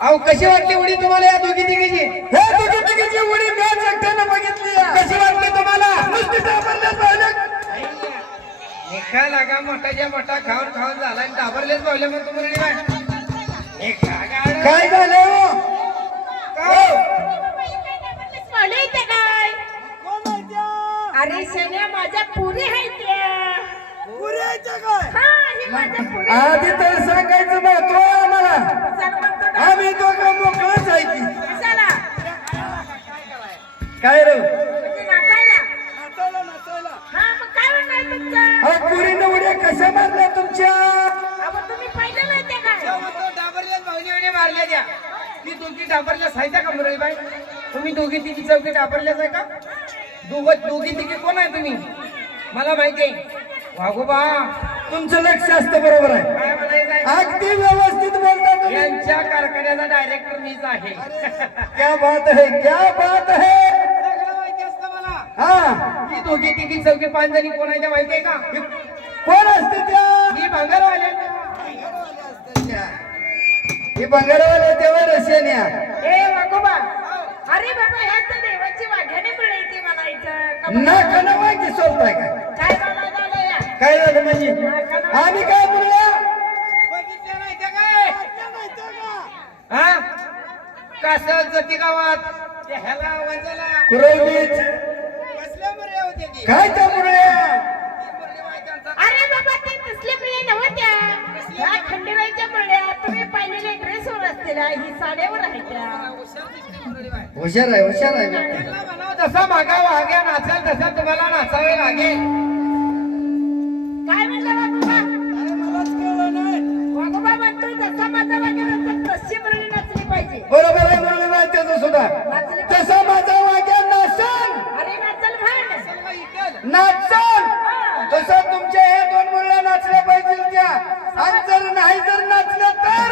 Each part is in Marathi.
अहो कशी वाटली उडी तुम्हाला या दोघी तिघीची? हे दोघी तिघीची उडी मी एकट्यानं बघितली. कशी वाटली तुम्हाला? नुसती डाबरलेच पाहिजे. एका लागा मोठाच्या मोठा खाऊन खाऊन झाला आणि डाबरलेच पावले मग तुम्हाला काय झालं? अरे शेण्या माझ्या पुरी आहेत आधी तर सांगायचं महत्व आम्हाला. आम्ही दोघं मोकळच आहे की काय रे? पुरी नवड्या कशा मारल्या तुमच्या? डाबरल्या भावली मारल्या द्या. ती दोघी डाबरल्या साहित्या का मुरळी बाई? तुम्ही दोघी तिघी चौघी डाबरल्याच आहे का? दोघी तिघी कोण आहे तुम्ही? मला माहिती आहे. वाघोबा तुमचं लक्ष असतं बरोबर आहे. अगदी व्यवस्थित बोलता तुम्ही. यांच्या कारखान्याचा डायरेक्टर मीच आहे. क्या बात है, क्या बात है. हा ही दोघी तिघी चौघी पाच जणी कोण आहे त्या माहिती आहे का? कोण असते त्या? ही भंगारवाल्या. ही भंगारवाल्या तेव्हा रशियन्या. ए वाघोबा, अरे बाबा ह्या तर देवाची वाघ्याने मिळायची म्हणायचं. ना कनवा की सोलताय का? काय बोलायला या? काय झालं म्हणजे? आम्ही काय बोलल्या? हा कसं जती गावात ह्याला वंजाला कुरवलीत काय त्या मुरळ्या? अरे बाबा ते तसले मिळे नव्हत्या. ह्या खंडेरायच्या मुरळ्या तुम्ही पाहिलेल्या ड्रेसवर असलेल्या ही साड्यावर आहे त्या. हुशार आहे, हुशार आहे. जसा मागा वाग्या नाचाल तसा तुम्हाला नाचावे लागेल. काय म्हणलं वाघोबा? वाघोबा म्हणतो जसा माझा वाग्या तशी मुरळी नसली पाहिजे. बरोबर आहे मुरळी बाई त्याचं सुद्धा. तसा माझा वाग्या नाचल. अरे नाचल म्हण. नाचल तसं तुमच्या हे दोन मुरळ्या नाचल्या पाहिजे त्या. आणि जर नाही जर नाचल्या तर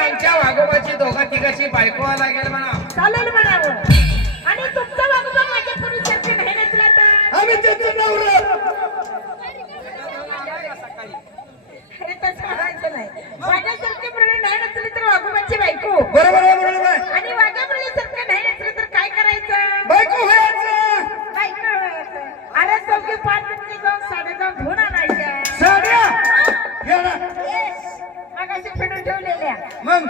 आमच्या वाघोबाची दोघा तिघाची बायको लागेल म्हणा. चालेल म्हणावं. आणि तुमचा वाघोबा माझ्या पुरुषांची नाही नसला तर आम्ही त्याचं नवरा. हे तसं म्हणायचं नाही. माझ्यासारखी मुरळी नाही नसली तर वाघोबाची बायको. बरोबर आहे मुरळी बाई. आणि वाघ्या मुरळीसारखं नाही नसलं तर काय करायचं? बायको व्हायचं. बायको व्हायचं. अरे चौकी 5 मिनिटे जाऊन साडे जाऊन धुवून आणायच्या. साड्या गेला मगाशी फेडून ठेवलेल्या. मग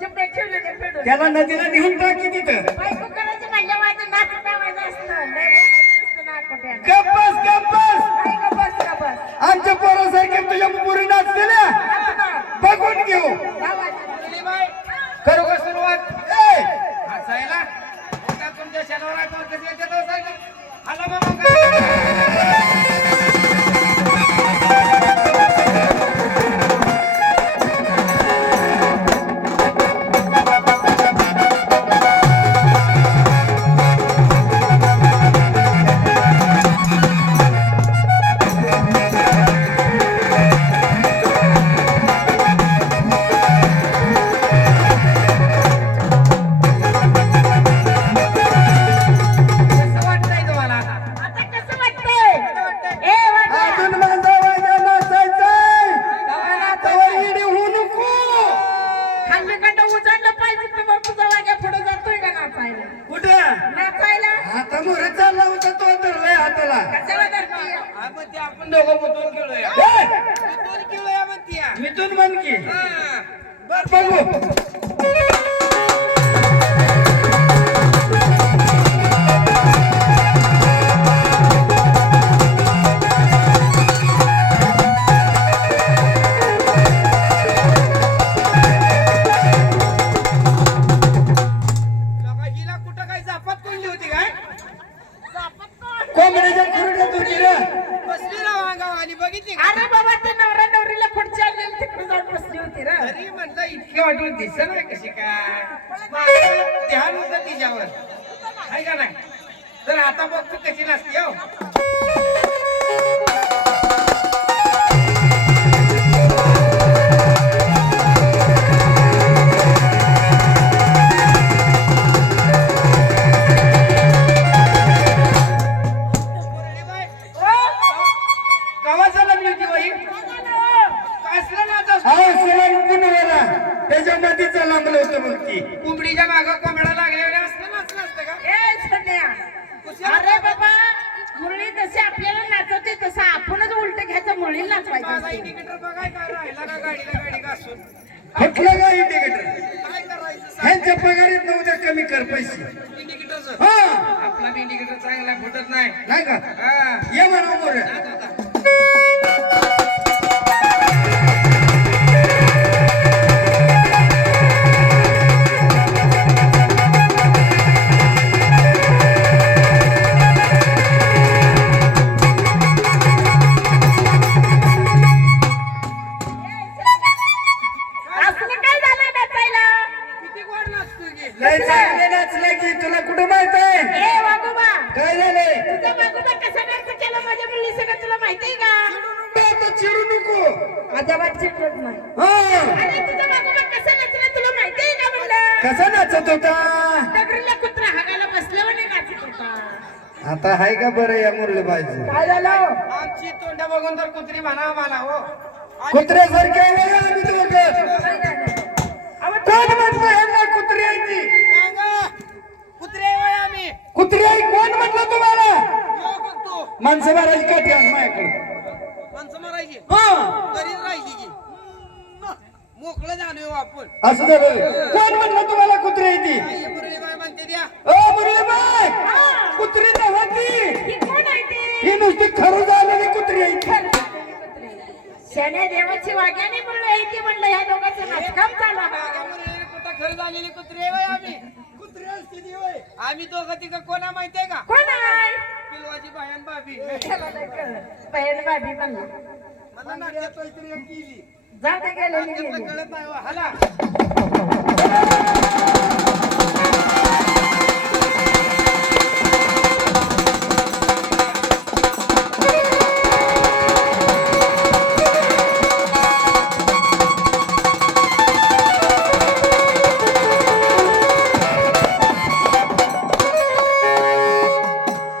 जिपडे ठेवलेले फेडून. त्याला नदीला नेऊन टाकी तिथं. बायको करायची माझ्या माझं नाच नावायचं असतं. लय बोलायचं नाक होत्या. गप्पस गप्पस. काय गं बस का बस. आमच्या पोरासारख्या तुझ्या पुरी नाचलेल्या बघून घेऊ. करू का सुरुवात? हसायला तुमच्या शनिवारात कधी येते आला बाबा. आपण दोघं मुतून खेळूया. मिथून म्हण की. बर बघू. कुठं काय जापात कोणली होती काय? कोंबड्याच्या खुरड्यात होती रे. बसली ना वांगावानी बघितली. अरे बाबा ते नवरा नवरीला खुर्ची आणलेली तिकडे जाऊन बसली होती रे. तरी म्हटलं इतके वाटून दिस दिसत नाही कशी काय माझं ध्यान होतं तिच्यावर आहे का नाही तर आता बघ तू कशी नसते हो कवाचा लग्न होती बाई कसलं नाच त्याच्यामध्ये लांबलं होतं मग ती कोंबडीच्या मागं कोंबडा लागल्यावर असलं नाचलं असतं का ए संध्या अरे बाबा मुरळी जशी आपल्याला नाचवते तसं आपणच उलट घ्यायचं मुरळीला नाचवायचं माझा असते. इंडिकेटर बघाय का राहिला का गाडीला गाडी घासून फटलं का इंडिकेटर काय करायचं ह्यांच्या पगारीत नव्हत्या कमी कर पैसे इंडिकेटरचं हा आपला बी इंडिकेटर चांगला फुटत नाही नाही का हा ये म्हणा मोर नाच होता. असलं काय झालं नाचायला किती गोड नाचतोय की लय चांगले नाचला की तुला कुठं माहित आहे ए वागोबा काय झाले तुझा वागोबा कसा नाच केला माझ्या मुली सगळं तुला माहितीये का आता चिडू नको अजिबात चिडत नाही हा अरे तुझा वागोबा कसा नाचला तुला माहितीये का म्हणलं कसा नाचत होता दगडीला कुत्रा हागायला बसल्यावर नाचत होता आता हाय का बरं या मुरली पाहिजे काय झालं आमची तोंड बघून तर कुत्री म्हणा मला हो कुत्र्यासारखे आहे ना आम्ही दोघं. कोण म्हटलं ह्यांना कुत्री आहे ती सांगा. कुत्रे आहे होय आम्ही कुत्री आहे कोण म्हटलं तुम्हाला यो बघतो माणसं मारायची काठी आण माझ्याकडे माणसं मारायची हा घरीच राहिली की मोकळं जाणू आपण असं झालं कोण म्हटलं तुम्हाला कुत्री आहे ती काय मुरली बाय म्हणते द्या ओ मुरलीबाई कुत्री नव्हती ही कोण आहे ती ही नुसती खरू झालेली कुत्री आहे ती. शने देवाची वाग्याने म्हणलं आहे ती म्हणलं ह्या दोघांचं नाचकाम चालू काय आहे. मुरली कुठं खरं झालेली कुत्री आहे होय आम्ही कुत्री असते ती होय आम्ही दोघं तिघं कोणा माहितीये का कोण आहे पिलवाची बायन बाबी बहीण भाभी म्हणलं मला नाट्यात काहीतरी एक केली जाऊ दे गेलेली नाट्यातलं गेली. कळत नाही हो. हाला